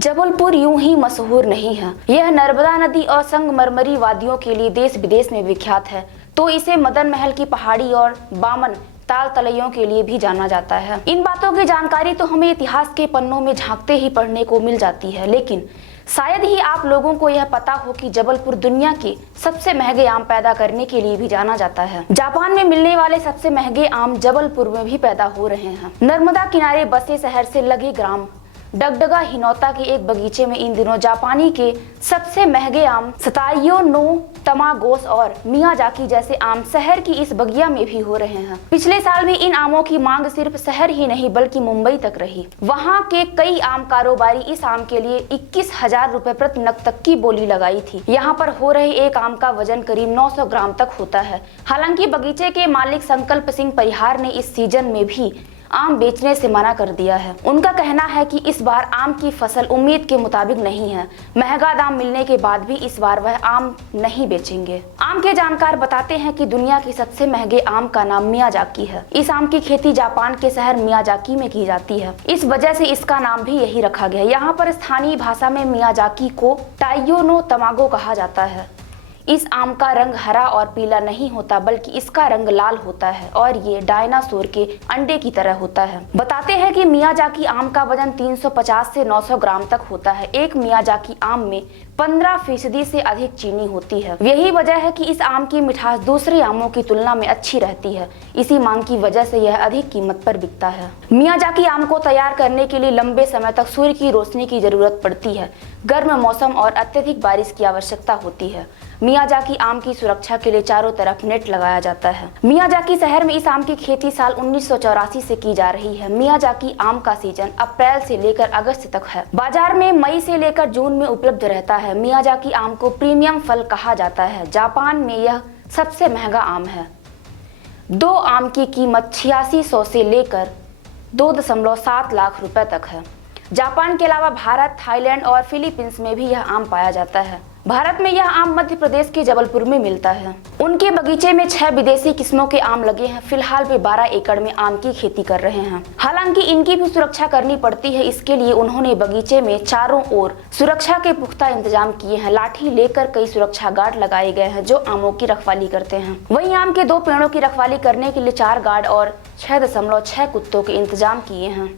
जबलपुर यूं ही मशहूर नहीं है। यह नर्मदा नदी और संगमरमरी वादियों के लिए देश विदेश में विख्यात है, तो इसे मदन महल की पहाड़ी और बामन ताल तलैयों के लिए भी जाना जाता है। इन बातों की जानकारी तो हमें इतिहास के पन्नों में झांकते ही पढ़ने को मिल जाती है, लेकिन शायद ही आप लोगों को यह पता हो कि जबलपुर दुनिया के सबसे महंगे आम पैदा करने के लिए भी जाना जाता है। जापान में मिलने वाले सबसे महंगे आम जबलपुर में भी पैदा हो रहे हैं। नर्मदा किनारे बसे शहर से लगे ग्राम डगडगा हिनौता के एक बगीचे में इन दिनों जापानी के सबसे महंगे आम सताइयो नो तमागोस और मियाजाकी जैसे आम शहर की इस बगिया में भी हो रहे हैं। पिछले साल भी इन आमों की मांग सिर्फ शहर ही नहीं बल्कि मुंबई तक रही। वहां के कई आम कारोबारी इस आम के लिए 21,000 रुपए प्रति नग तक की बोली लगाई थी। यहाँ पर हो रहे एक आम का वजन करीब 900 ग्राम तक होता है। हालांकि बगीचे के मालिक संकल्प सिंह परिहार ने इस सीजन में भी आम बेचने से मना कर दिया है। उनका कहना है कि इस बार आम की फसल उम्मीद के मुताबिक नहीं है। महंगा दाम मिलने के बाद भी इस बार वह आम नहीं बेचेंगे। आम के जानकार बताते हैं कि दुनिया के सबसे महंगे आम का नाम मियाजाकी है। इस आम की खेती जापान के शहर मियाजाकी में की जाती है। इस वजह से इसका नाम भी यही रखा गया। यहाँ पर स्थानीय भाषा में मियाजाकी को टाइयो नो तमागो कहा जाता है। इस आम का रंग हरा और पीला नहीं होता बल्कि इसका रंग लाल होता है और ये डायनासोर के अंडे की तरह होता है। बताते हैं कि मियाजाकी आम का वजन 350 से 900 ग्राम तक होता है। एक मियाजाकी आम में 15% से अधिक चीनी होती है। यही वजह है कि इस आम की मिठास दूसरे आमों की तुलना में अच्छी रहती है। इसी मांग की वजह से यह अधिक कीमत पर बिकता है। मियाजाकी आम को तैयार करने के लिए लंबे समय तक सूर्य की रोशनी की जरूरत पड़ती है। गर्म मौसम और अत्यधिक बारिश की आवश्यकता होती है। मियाजाकी आम की सुरक्षा के लिए चारों तरफ नेट लगाया जाता है। मियाजाकी शहर में इस आम की खेती साल 1984 से की जा रही है। मियाजाकी आम का सीजन अप्रैल से लेकर अगस्त तक है। बाजार में मई से लेकर जून में उपलब्ध रहता है। मियाजाकी आम को प्रीमियम फल कहा जाता है। जापान में यह सबसे महंगा आम है। 2 आम की कीमत 8600 से लेकर 2.7 लाख रुपए तक है। जापान के अलावा भारत, थाईलैंड और फिलीपींस में भी यह आम पाया जाता है। भारत में यह आम मध्य प्रदेश के जबलपुर में मिलता है। उनके बगीचे में 6 विदेशी किस्मों के आम लगे हैं। फिलहाल वे 12 एकड़ में आम की खेती कर रहे हैं। हालांकि इनकी भी सुरक्षा करनी पड़ती है। इसके लिए उन्होंने बगीचे में चारों ओर सुरक्षा के पुख्ता इंतजाम किए हैं। लाठी लेकर कई सुरक्षा गार्ड लगाए गए हैं जो आमों की रखवाली करते हैं। वहीं आम के 2 पेड़ों की रखवाली करने के लिए 4 गार्ड और 6.6 कुत्तों के इंतजाम किए हैं।